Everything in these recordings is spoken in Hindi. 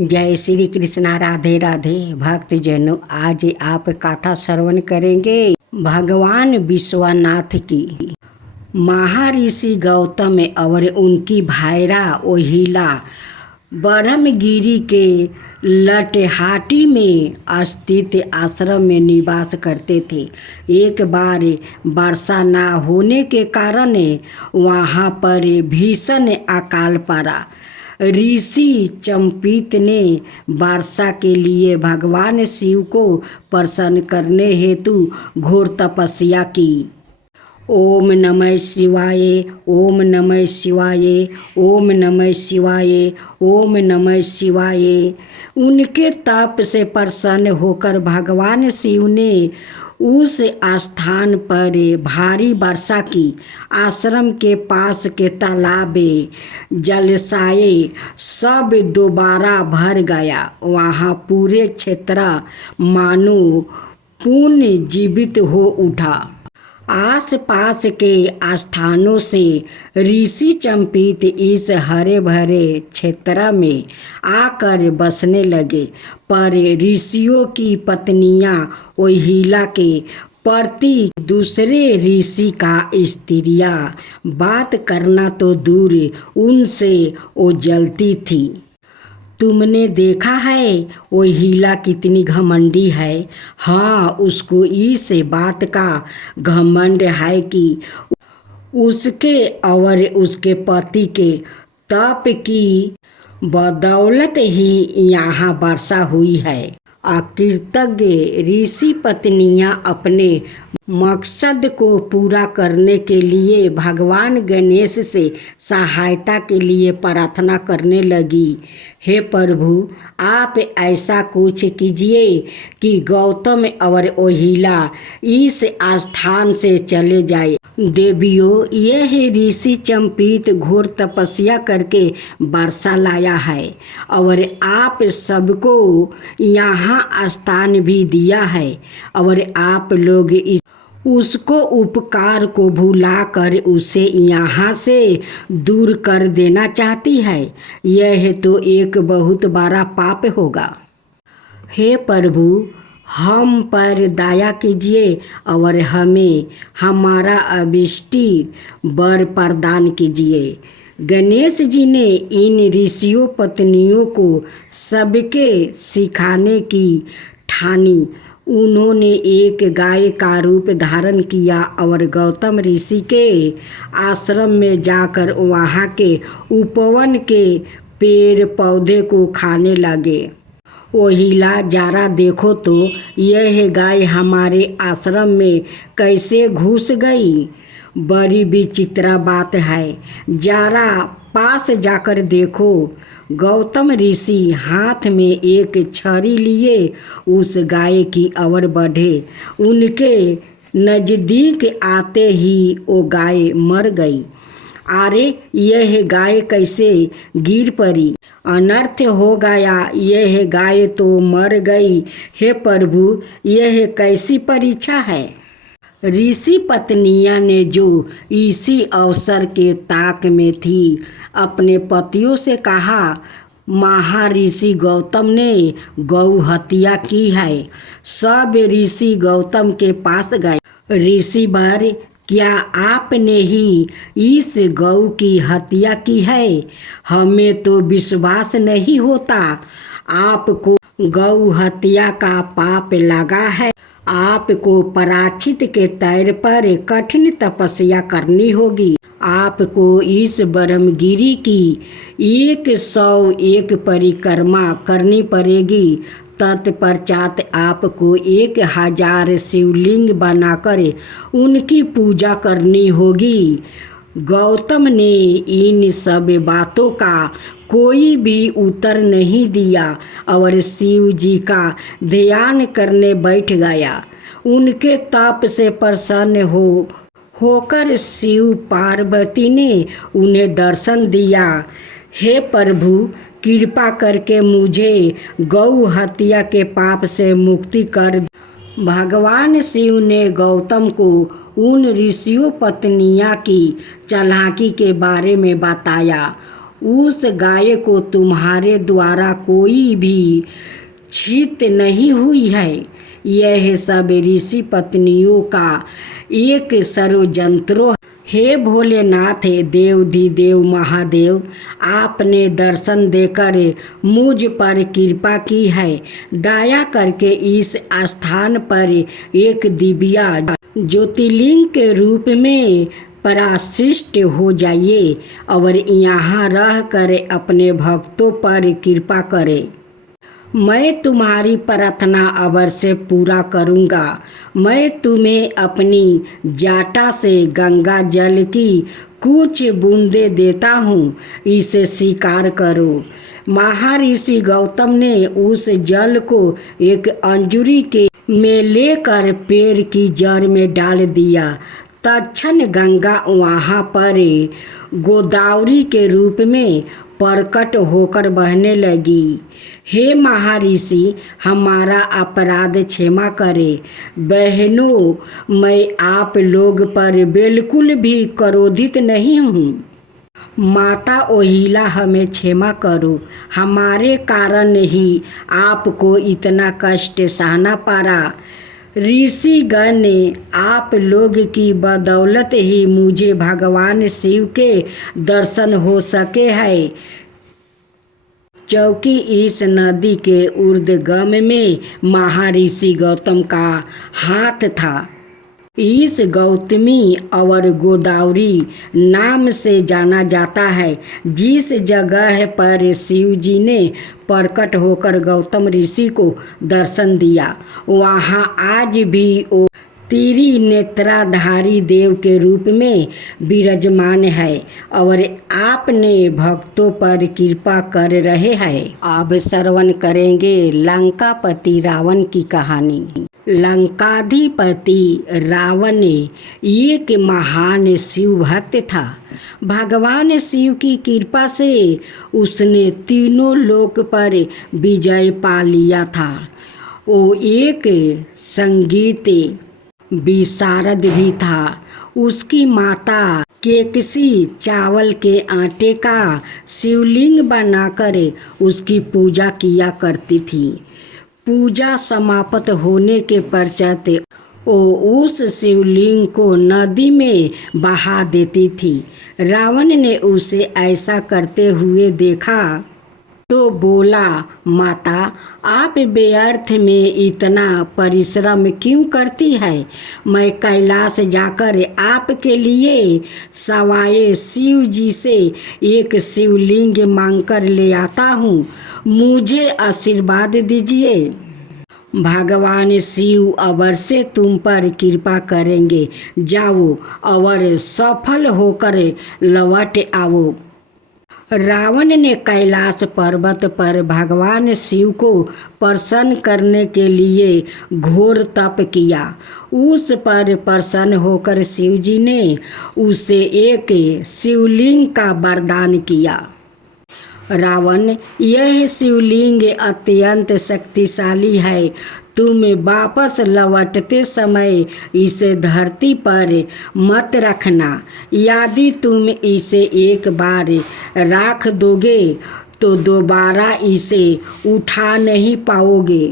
जय श्री कृष्णा। राधे राधे भक्तजनों, आज आप कथा श्रवण करेंगे भगवान विश्वनाथ की। महर्षि गौतम और उनकी भायरा ओहिला ब्रह्मगिरि के लटहाटी में स्थित आश्रम में निवास करते थे। एक बार वर्षा न होने के कारण वहाँ पर भीषण अकाल पड़ा। ऋषि चंपित ने वर्षा के लिए भगवान शिव को प्रसन्न करने हेतु घोर तपस्या की। ओम नमः शिवाय, ओम नमः शिवाय, ओम नमः शिवाय, ओम नमः शिवाय। उनके तप से प्रसन्न होकर भगवान शिव ने उस स्थान पर भारी वर्षा की। आश्रम के पास के तालाब जलाशय सब दोबारा भर गया। वहाँ पूरे क्षेत्र मानो पुनर्जीवित हो उठा। आस पास के स्थानों से ऋषि चंपित इस हरे भरे क्षेत्र में आकर बसने लगे, पर ऋषियों की पत्नियां ओहिला के प्रति दूसरे ऋषि का स्त्रियां बात करना तो दूर, उनसे वो जलती थी। तुमने देखा है ओहिला कितनी घमंडी है। हाँ, उसको इस बात का घमंड है कि उसके और उसके पति के तप की बदौलत ही यहाँ वर्षा हुई है। अकृतज्ञ ऋषि पत्नियां अपने मकसद को पूरा करने के लिए भगवान गणेश से सहायता के लिए प्रार्थना करने लगी। हे प्रभु, आप ऐसा कुछ कीजिए कि गौतम और ओहिला इस स्थान से चले जाए। देवियों, यह ऋषि चंपित घोर तपस्या करके वर्षा लाया है और आप सबको यहाँ स्थान भी दिया है, और आप लोग उसको उपकार को भुलाकर उसे यहाँ से दूर कर देना चाहती है। यह तो एक बहुत बड़ा पाप होगा। हे प्रभु, हम पर दया कीजिए और हमें हमारा अभिष्टि वर प्रदान कीजिए। गणेश जी ने इन ऋषियों पत्नियों को सबके सिखाने की ठानी। उन्होंने एक गाय का रूप धारण किया और गौतम ऋषि के आश्रम में जाकर वहाँ के उपवन के पेड़ पौधे को खाने लगे। ओहिला, जरा देखो तो यह गाय हमारे आश्रम में कैसे घुस गई। बड़ी विचित्र बात है, जरा पास जाकर देखो। गौतम ऋषि हाथ में एक छड़ी लिए उस गाय की ओर बढ़े। उनके नज़दीक आते ही वो गाय मर गई। अरे, यह गाय कैसे गिर पड़ी? अनर्थ हो गया, यह गाय तो मर गई। हे प्रभु, यह कैसी परीक्षा है। ऋषि पत्नियां ने जो इसी अवसर के ताक में थी, अपने पतियों से कहा, महर्षि गौतम ने गौ हत्या की है। सब ऋषि गौतम के पास गए। ऋषि वर, क्या आपने ही इस गौ की हत्या की है? हमें तो विश्वास नहीं होता। आपको गौ हत्या का पाप लगा है। आपको प्रायश्चित के तौर पर कठिन तपस्या करनी होगी। आपको इस ब्रह्मगिरि की 101 परिक्रमा करनी पड़ेगी। तत्पश्चात आपको 1000 शिवलिंग बनाकर उनकी पूजा करनी होगी। गौतम ने इन सब बातों का कोई भी उत्तर नहीं दिया और शिव जी का ध्यान करने बैठ गया। उनके तप से प्रसन्न होकर शिव पार्वती ने उन्हें दर्शन दिया। हे प्रभु, कृपा करके मुझे गौ हत्या के पाप से मुक्ति कर। भगवान शिव ने गौतम को उन ऋषियों पत्नियां की चालाकी के बारे में बताया। उस गाय को तुम्हारे द्वारा कोई भी छीत नहीं हुई है। यह सब ऋषि पत्नियों का एक षड्यंत्र। हे भोलेनाथ, देवाधिदेव महादेव, आपने दर्शन देकर मुझ पर कृपा की है। दया करके इस स्थान पर एक दिव्य ज्योतिर्लिंग के रूप में प्रतिष्ठित हो जाइए और यहाँ रहकर अपने भक्तों पर कृपा करें। मैं तुम्हारी प्रार्थना अवश्य पूरा करूँगा। मैं तुम्हें अपनी जाटा से गंगा जल की कुछ बूंदें देता हूँ, इसे स्वीकार करो। महर्षि गौतम ने उस जल को एक अंजूरी के में लेकर पेड़ की जड़ में डाल दिया। तत्क्षण गंगा वहाँ पर गोदावरी के रूप में प्रकट होकर बहने लगी। हे महर्षि, हमारा अपराध क्षमा करें। बहनों, मैं आप लोग पर बिल्कुल भी क्रोधित नहीं हूँ। माता ओहिला, हमें क्षमा करो। हमारे कारण ही आपको इतना कष्ट सहना पड़ा। ऋषिगण ने आप लोग की बदौलत ही मुझे भगवान शिव के दर्शन हो सके हैं, क्योंकि इस नदी के उद्गम में महर्षि गौतम का हाथ था। इस गौतमी और गोदावरी नाम से जाना जाता है। जिस जगह पर शिव जी ने प्रकट होकर गौतम ऋषि को दर्शन दिया, वहाँ आज भी वो त्रिनेत्राधारी देव के रूप में विराजमान है और आपने भक्तों पर कृपा कर रहे हैं। अब श्रवण करेंगे लंकापति रावण की कहानी। लंकाधिपति रावण एक महान शिव भक्त था। भगवान शिव की कृपा से उसने तीनों लोक पर विजय पा लिया था। वो एक संगीत विशारद भी था। उसकी माता केकसी चावल के आटे का शिवलिंग बनाकर उसकी पूजा किया करती थी। पूजा समाप्त होने के पश्चात वो उस शिवलिंग को नदी में बहा देती थी। रावण ने उसे ऐसा करते हुए देखा तो बोला, माता, आप व्यर्थ में इतना परिश्रम क्यों करती है? मैं कैलाश जाकर आपके लिए सवाए शिव जी से एक शिवलिंग मांगकर ले आता हूँ। मुझे आशीर्वाद दीजिए। भगवान शिव अवश्य तुम पर कृपा करेंगे। जाओ और सफल होकर लौट आओ। रावण ने कैलाश पर्वत पर भगवान शिव को प्रसन्न करने के लिए घोर तप किया। उस पर प्रसन्न होकर शिव जी ने उसे एक शिवलिंग का वरदान किया। रावण, यह शिवलिंग अत्यंत शक्तिशाली है। तुम वापस लौटते समय इसे धरती पर मत रखना। यदि तुम इसे एक बार रख दोगे तो दोबारा इसे उठा नहीं पाओगे।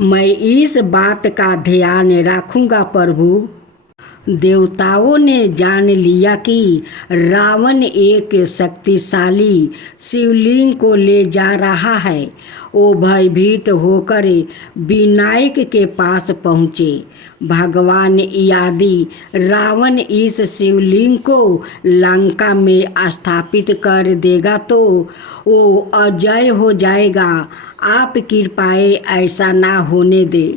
मैं इस बात का ध्यान रखूंगा प्रभु। देवताओं ने जान लिया कि रावण एक शक्तिशाली शिवलिंग को ले जा रहा है। वो भयभीत होकर विनायक के पास पहुँचे। भगवान यदि रावण इस शिवलिंग को लंका में स्थापित कर देगा तो वो अजय हो जाएगा। आप कृपया ऐसा ना होने दे।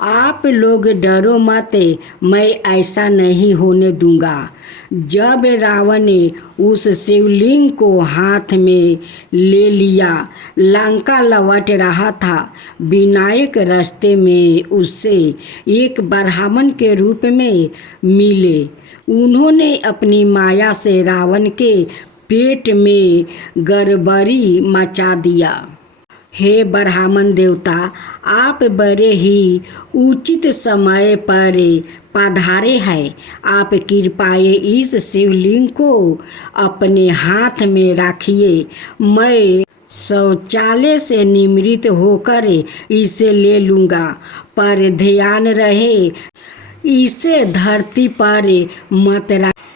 आप लोग डरो मत, मैं ऐसा नहीं होने दूंगा। जब रावण ने उस शिवलिंग को हाथ में ले लिया, लंका लौट रहा था। विनायक रास्ते में उससे एक ब्राह्मण के रूप में मिले। उन्होंने अपनी माया से रावण के पेट में गड़बड़ी मचा दिया। हे ब्राह्मण देवता, आप बड़े ही उचित समय पर पधारे हैं। आप कृपया इस शिवलिंग को अपने हाथ में रखिए। मैं शौचालय से निवृत्त होकर इसे ले लूँगा, पर ध्यान रहे इसे धरती पर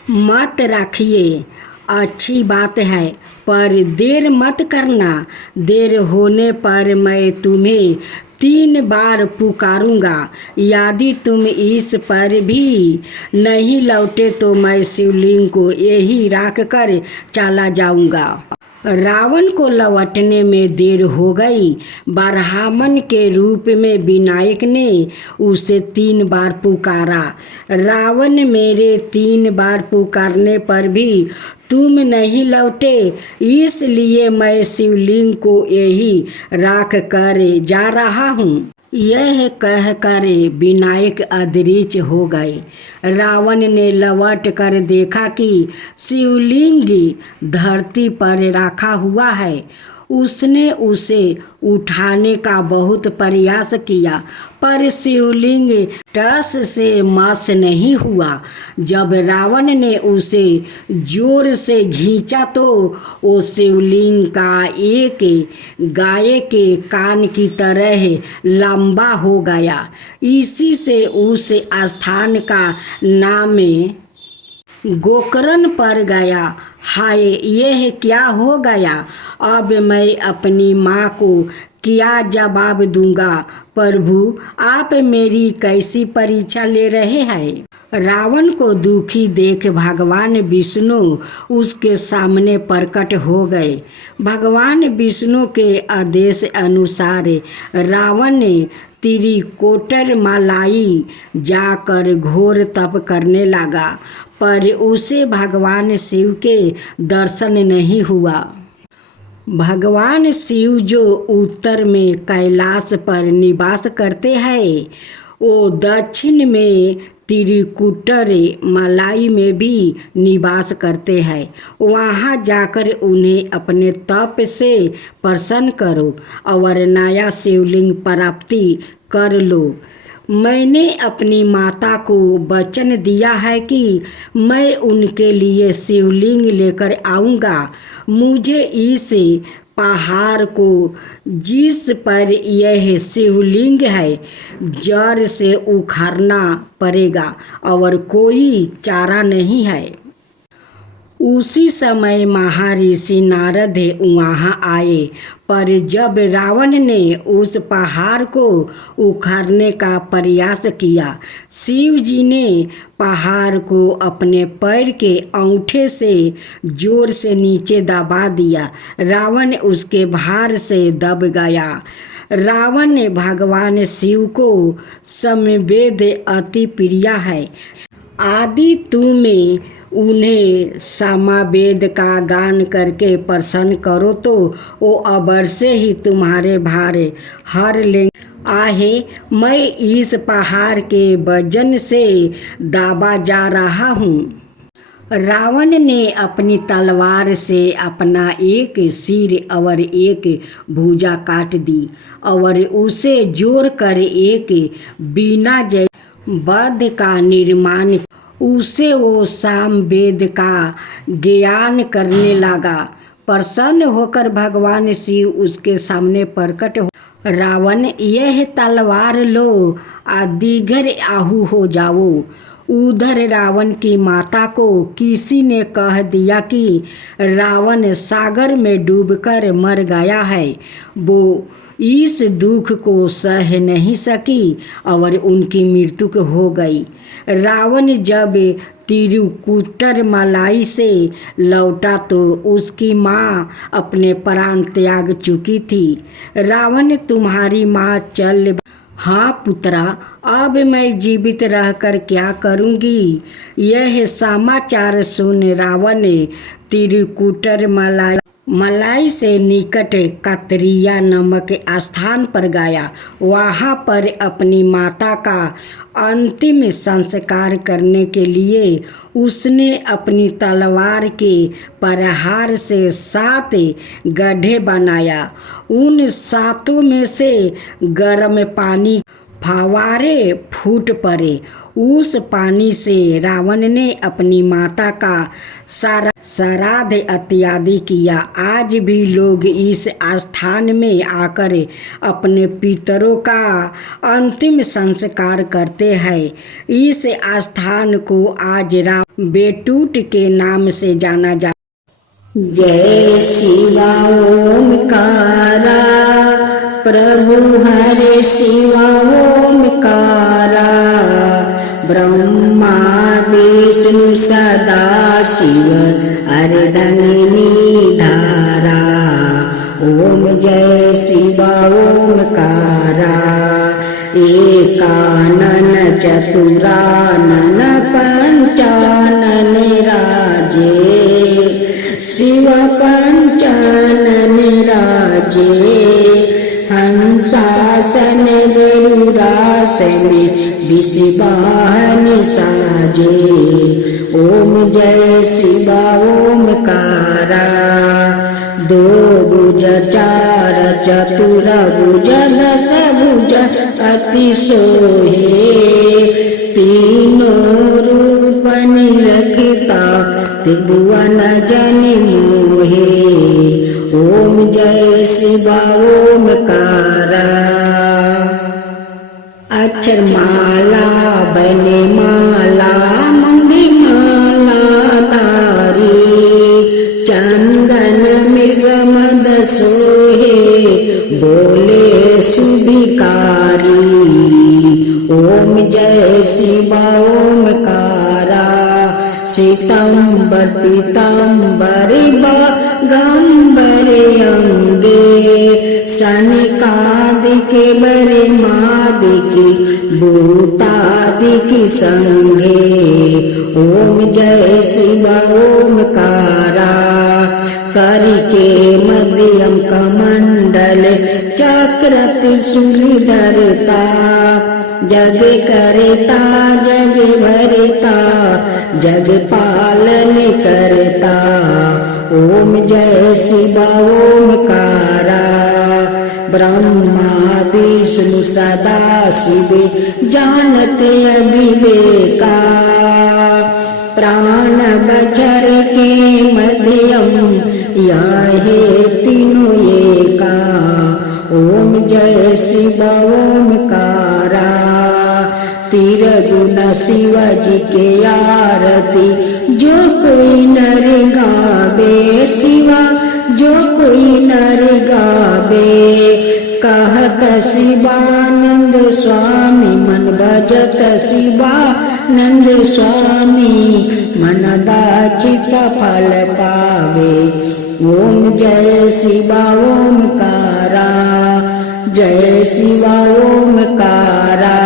मत रखिए। अच्छी बात है, पर देर मत करना। देर होने पर मैं तुम्हें 3 बार पुकारूंगा। यदि तुम इस पर भी नहीं लौटे तो मैं शिवलिंग को यहीं रख कर चला जाऊंगा। रावण को लौटने में देर हो गई। ब्राह्मण के रूप में विनायक ने उसे 3 बार पुकारा। रावण, मेरे 3 बार पुकारने पर भी तुम नहीं लौटे, इसलिए मैं शिवलिंग को यही रख कर जा रहा हूँ। यह कहकर विनायक अदृश्य हो गए। रावण ने लौट कर देखा कि शिवलिंग धरती पर रखा हुआ है। उसने उसे उठाने का बहुत प्रयास किया, पर शिवलिंग टस से मस नहीं हुआ। जब रावण ने उसे जोर से खींचा तो वो शिवलिंग का एक गाय के कान की तरह लंबा हो गया। इसी से उस स्थान का नाम गोकर्ण पड़ गया। हाय, यह क्या हो गया? अब मैं अपनी माँ को क्या जवाब दूंगा? प्रभु, आप मेरी कैसी परीक्षा ले रहे हैं? रावण को दुखी देख भगवान विष्णु उसके सामने प्रकट हो गए। भगवान विष्णु के आदेश अनुसार रावण ने त्रिकोटर मलाई जाकर घोर तप करने लगा, पर उसे भगवान शिव के दर्शन नहीं हुआ। भगवान शिव जो उत्तर में कैलाश पर निवास करते हैं, वो दक्षिण में त्रिकुटर मलाई में भी निवास करते हैं। वहाँ जाकर उन्हें अपने तप से प्रसन्न करो और नया शिवलिंग प्राप्ति कर लो। मैंने अपनी माता को वचन दिया है कि मैं उनके लिए शिवलिंग लेकर आऊँगा। मुझे इस पहाड़ को जिस पर यह शिवलिंग है जड़ से उखाड़ना पड़ेगा और कोई चारा नहीं है। उसी समय महर्षि नारद वहाँ आए, पर जब रावण ने उस पहाड़ को उखाड़ने का प्रयास किया, शिव जी ने पहाड़ को अपने पैर के अंगूठे से जोर से नीचे दबा दिया। रावण उसके भार से दब गया। रावण भगवान शिव को समवेद अति प्रिय है। आदि तुम्हें उन्हें सामवेद का गान करके प्रसन्न करो तो वो अवश्य ही तुम्हारे भार हर लेंगे। आहे, मैं इस पहाड़ के वजन से दबा जा रहा हूँ। रावण ने अपनी तलवार से अपना एक सिर और एक भुजा काट दी और उसे जोड़कर एक बीना जैसे बद्ध का निर्माण। उसे वो सामवेद का ज्ञान करने लगा। प्रसन्न होकर भगवान शिव उसके सामने प्रकट हो। रावण, यह तलवार लो और दीघर आहू हो जाओ। उधर रावण की माता को किसी ने कह दिया कि रावण सागर में डूबकर मर गया है। वो इस दुख को सह नहीं सकी और उनकी मृत्यु हो गई। रावण जब त्रिकुटर मलाई से लौटा तो उसकी माँ अपने प्राण त्याग चुकी थी। रावण, तुम्हारी माँ चल। हाँ पुत्रा, अब मैं जीवित रहकर क्या करूँगी? यह समाचार सुन रावण त्रिकुटर मलाई मलाई से निकट कतरिया नामक स्थान पर गया। वहाँ पर अपनी माता का अंतिम संस्कार करने के लिए उसने अपनी तलवार के प्रहार से 7 गड्ढे बनाया। उन 7 में से गर्म पानी फव्वारे फूट पड़े। उस पानी से रावण ने अपनी माता का श्राद्ध इत्यादि किया। आज भी लोग इस स्थान में आकर अपने पितरों का अंतिम संस्कार करते हैं। इस स्थान को आज राम बेटूट के नाम से जाना जाता। जय शिवा ओमकारा प्रभु हरे शिवा ओमकारा ब्रह्मा विष्णु सदा शिव अर्धंगिनी धारा। ओम जय शिवा ओमकारा एकानन चतुरानन पंचानन राजे शिव पंचानन राजे हंसासन गरुड़ासन विषवाहन साजे। ओम जय शिवा ओमकारा दो भुज चार चतुर भुज दस भुज अति सोहे तीनों रूप निरखता त्रिभुवन जन मोहे। ओम जय शिवा ओमकारा अक्षर माला बने माला मंगी माला तारी चंदन मृग मद सोहे बोले सुभिकारी। ओम जय शिवा ओमकारा श्वेतांबर पीतांबर बागंबर अंगे सनकादिके बरे मादिकी भूतादिकी संगे। ओम जय शिवा ओमकारा करिके मध्यम कमंडल चक्र त्रिशूल धरता जग करता जग भरता जग पालन करता। ओम जय शिवा ओमकारा ब्रह्मा विष्णु सदा शिव जानते अविवेका प्राण बचर के मध्यम यह तीनों एका। ओम जय शिवा ओमकारा तिरगुण शिव जी के आरती जो कोई नर गावे शिवा जो कोई नर गावे। कहत शिवानंद स्वामी मन भजत शिवानंद स्वामी मन बाचित फल पावे। ओम जय शिवा ओमकारा जय शिवा ओमकारा।